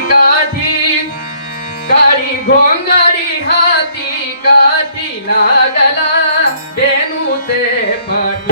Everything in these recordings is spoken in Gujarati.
હાથી કાઠી કાળી ઘોંગરી હાથી કાઠી લાગલા બેનું તે પાટી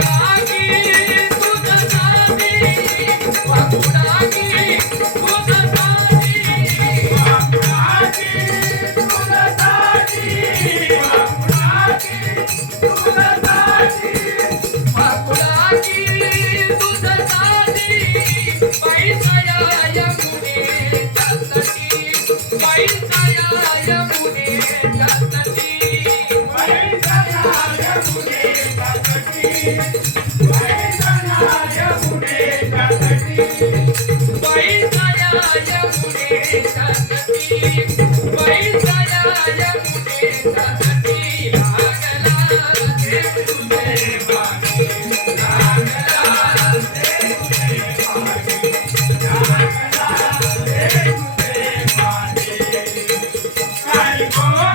Hey!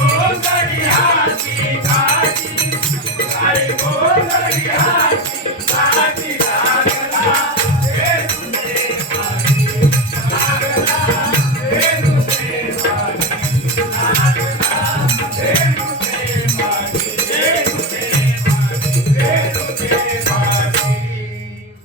गोरी हसी हासी सारी गोरी गोरी